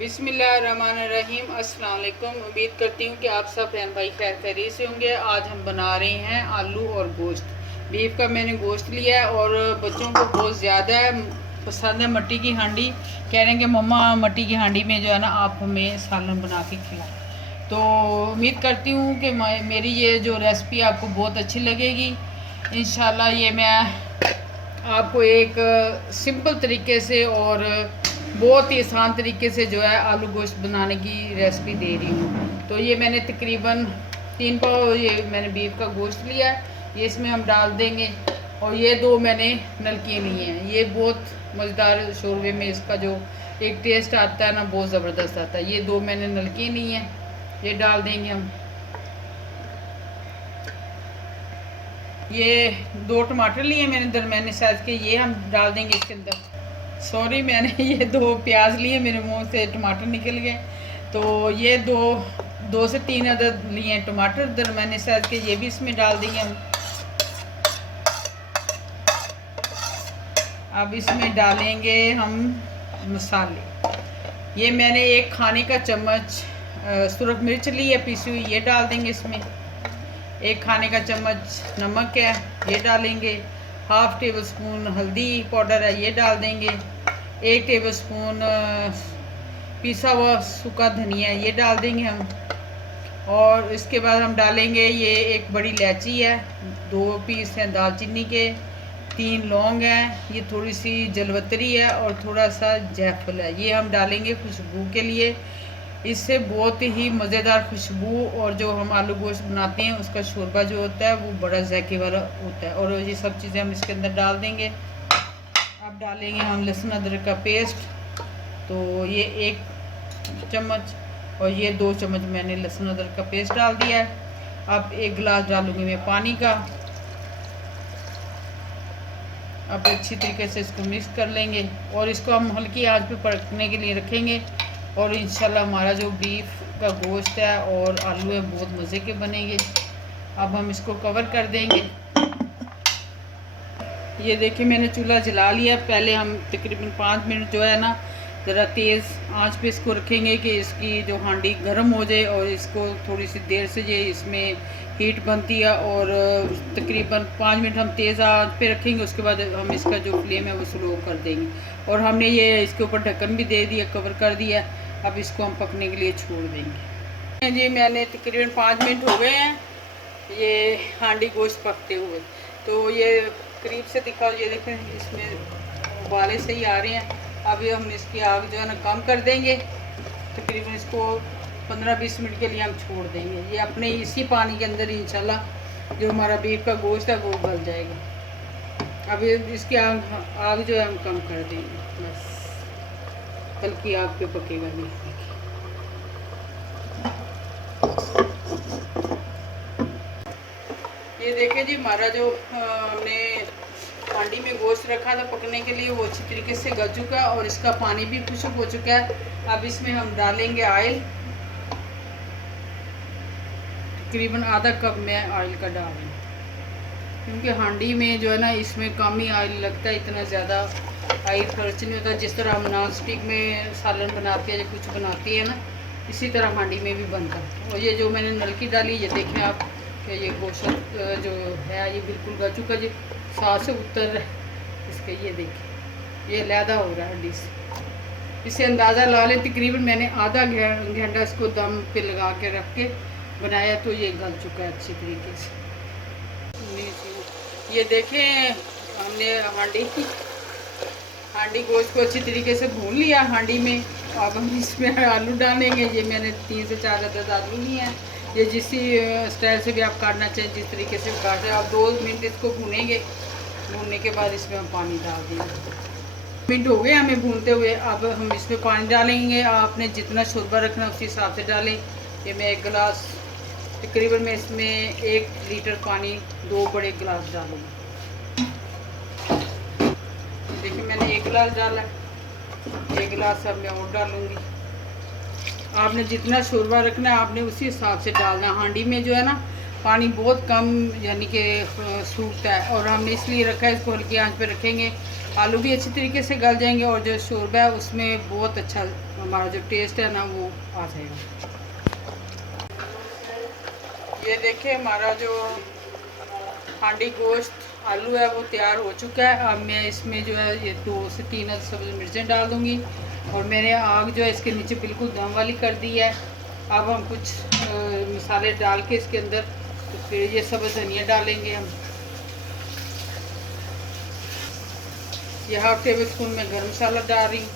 बिस्मिल्लाहिर्रहमानिर्रहीम। अस्सलाम वालेकुम। उम्मीद करती हूँ कि आप सब बहन भाई खैर खैरियत से होंगे। आज हम बना रहे हैं आलू और गोश्त। बीफ का मैंने गोश्त लिया है और बच्चों को बहुत ज़्यादा पसंद है मट्टी की हांडी। कह रहे हैं कि मम्मा मट्टी की हांडी में जो है ना आप हमें सालन बना के खिलाएं। तो उम्मीद करती हूँ कि मेरी ये जो रेसिपी आपको बहुत अच्छी लगेगी। इंशाल्लाह ये मैं आपको एक सिंपल तरीके से और बहुत ही आसान तरीके से जो है आलू गोश्त बनाने की रेसिपी दे रही हूँ। तो ये मैंने तकरीबन 3 पाव ये मैंने बीफ का गोश्त लिया है, ये इसमें हम डाल देंगे। और ये 2 मैंने नलकियाँ ली हैं। ये बहुत मज़ेदार शोरबे में इसका जो एक टेस्ट आता है ना बहुत ज़बरदस्त आता है। ये 2 मैंने नलकियाँ ली हैं, ये डाल देंगे हम। ये 2 टमाटर लिए मैंने दरमियाने साइज़ के, ये हम डाल देंगे इसके अंदर। सॉरी मैंने ये 2 प्याज लिए, मेरे मुंह से टमाटर निकल गए। तो ये दो से 3 अदद लिए हैं टमाटर दरमियाने साइज़ के, ये भी इसमें डाल देंगे हम। अब इसमें डालेंगे हम मसाले। ये मैंने 1 खाने का चम्मच सुरख मिर्च ली है पिसी हुई, ये डाल देंगे इसमें। 1 खाने का चम्मच नमक है, ये डालेंगे। हाफ़ टेबल स्पून हल्दी पाउडर है, ये डाल देंगे। 1 टेबल स्पून पिसा हुआ सूखा धनिया, ये डाल देंगे हम। और इसके बाद हम डालेंगे ये 1 बड़ी इलायची है, 2 पीस हैं दालचीनी के, 3 लौंग हैं, ये थोड़ी सी जलवतरी है और थोड़ा सा जायफल है, ये हम डालेंगे खुशबू के लिए। इससे बहुत ही मज़ेदार खुशबू और जो हम आलू गोश्त बनाते हैं उसका शोरबा जो होता है वो बड़ा ज़ायके वाला होता है। और ये सब चीज़ें हम इसके अंदर डाल देंगे। अब डालेंगे हम लहसुन अदरक का पेस्ट, तो ये 1 चम्मच और ये 2 चम्मच मैंने लहसुन अदरक का पेस्ट डाल दिया है। अब 1 गिलास डालूँगी मैं पानी का। अब अच्छी तरीके से इसको मिक्स कर लेंगे और इसको हम हल्की आंच पे पकने के लिए रखेंगे। और इंशाल्लाह हमारा जो बीफ का गोश्त है और आलू है बहुत मज़े के बनेंगे। अब हम इसको कवर कर देंगे। ये देखिए मैंने चूल्हा जला लिया। पहले हम तकरीबन 5 मिनट जो है ना ज़रा तेज़ आंच पे इसको रखेंगे कि इसकी जो हांडी गर्म हो जाए और इसको थोड़ी सी देर से ये इसमें हीट बनती है। और तकरीबन 5 मिनट हम तेज़ आंच पे रखेंगे, उसके बाद हम इसका जो फ्लेम है वो स्लो कर देंगे। और हमने ये इसके ऊपर ढक्कन भी दे दिया, कवर कर दिया। अब इसको हम पकने के लिए छोड़ देंगे। जी मैंने तकरीबन 5 मिनट हो गए हैं ये हांडी गोश्त पकते हुए। तो ये करीब से दिखाओ, ये देखें इसमें उबाले सही आ रहे हैं। अभी हम इसकी आग जो है ना कम कर देंगे। तकरीबन इसको 15-20 मिनट के लिए हम छोड़ देंगे। ये अपने इसी पानी के अंदर इंशाल्लाह जो हमारा बीफ का गोश्त है वो गल जाएगा। अभी इसकी आग जो है हम कम कर देंगे, बस हल्की आग पे पकेगा। ये देखें जी हमारा जो हमने हांडी में गोश्त रखा था पकने के लिए वो अच्छी तरीके से गल चुका है और इसका पानी भी खुश्क हो चुका है। अब इसमें हम डालेंगे ऑयल। तकरीबन आधा कप में ऑयल का डाल रही हूँ क्योंकि हांडी में जो है ना इसमें कम ही ऑयल लगता है, इतना ज़्यादा ऑयल खर्च नहीं होता। जिस तरह हम नॉन स्टिक में सालन बनाते हैं या कुछ बनाते हैं ना, इसी तरह हांडी में भी बनता है। और ये जो मैंने नलकी डाली, ये देखें आप कि ये गोश्त जो है ये बिल्कुल गल चुका, जी साथ से उतर रहा है इसके। ये देखिए ये लैदा हो रहा है हड्डी से, इसे अंदाज़ा ला लें। तकरीबन मैंने आधा घंटा इसको दम पे लगा के रख के बनाया तो ये गल चुका है अच्छी तरीके से। ये देखें हमने हांडी गोश्त को अच्छी तरीके से भून लिया हांडी में। अब हम इसमें आलू डालेंगे। ये मैंने 3 से 4 अदद आलू लिए हैं। ये जिस स्टाइल से भी आप काटना चाहिए, जिस तरीके से काट रहे हैं आप 2 मिनट इसको भूनेंगे। भूनने के बाद इसमें हम पानी डाल देंगे। मिनट हो गए हमें भूनते हुए। अब हम इसमें पानी डालेंगे। आपने जितना शोरबा रखना उसी हिसाब से डालें। ये मैं 1 गिलास तकरीबन मैं इसमें 1 लीटर पानी 2 बड़े गिलास डालूँगी। देखिए मैंने 1 गिलास डाला, 1 गिलास अब मैं और डालूँगी। आपने जितना शोरबा रखना है आपने उसी हिसाब से डालना। हांडी में जो है ना पानी बहुत कम यानी कि सूखता है और हमने इसलिए रखा है, इसको हल्की आंच पे रखेंगे। आलू भी अच्छी तरीके से गल जाएंगे और जो शोरबा है उसमें बहुत अच्छा हमारा जो टेस्ट है ना वो आ जाएगा। ये देखिए हमारा जो हांडी गोश्त आलू है वो तैयार हो चुका है। अब मैं इसमें जो है ये 2 से 3 सब्ज़ मिर्चें डाल दूँगी और मैंने आग जो है इसके नीचे बिल्कुल दम वाली कर दी है। अब हम कुछ मसाले डाल के इसके अंदर तो फिर ये सब्ज़ धनिया डालेंगे हम। ये 1/2 टेबल स्पून में गर्म मसाला डाल रही हूँ।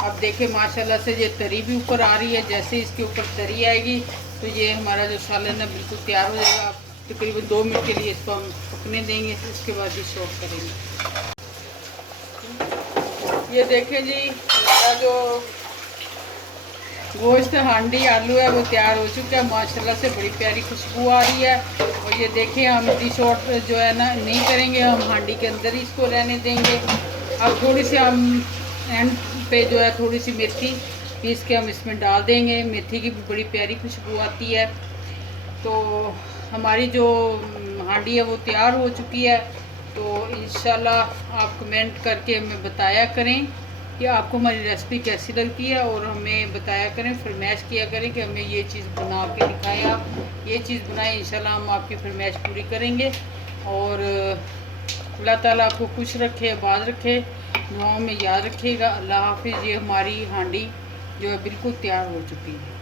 अब देखें माशाल्लाह से ये तरी भी ऊपर आ रही है। जैसे इसके ऊपर तरी आएगी तो ये हमारा जो सालन है बिल्कुल तैयार हो जाएगा। अब तकरीबन 2 मिनट के लिए इसको हम पकने देंगे, इसके बाद ही सर्व करेंगे। ये देखें जी हमारा जो गोश्त हांडी आलू है वो तैयार हो चुका है। माशाल्लाह से बड़ी प्यारी खुशबू आ रही है। और ये देखें हम डिश आउट जो है ना नहीं करेंगे, हम हांडी के अंदर ही इसको रहने देंगे। अब थोड़ी सी हम एंड पे जो है थोड़ी सी मेथी पीस के हम इसमें डाल देंगे। मेथी की भी बड़ी प्यारी खुशबू आती है। तो हमारी जो हांडी है वो तैयार हो चुकी है। तो इंशाल्लाह आप कमेंट करके हमें बताया करें कि आपको हमारी रेसिपी कैसी लगती है और हमें बताया करें, फरमाइश किया करें कि हमें ये चीज़ बना के दिखाएं। आप ये चीज़ बनाएं, इंशाल्लाह हम आपकी फरमाइश पूरी करेंगे। और अल्लाह ताला आपको खुश रखे, आबाद रखे, दुआओं में याद रखिएगा। अल्लाह हाफिज़। ये हमारी हांडी जो है बिल्कुल तैयार हो चुकी है।